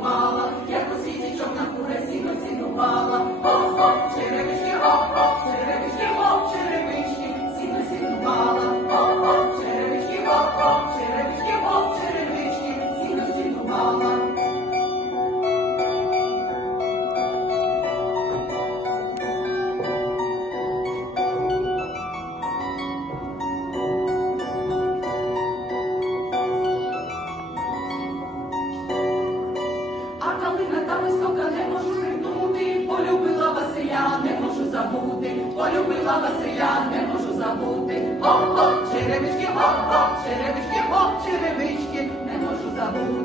Mama. Мила Василя не можу забути. о, о, черевички, оп-оп, черевички, о черевички, не можу забути.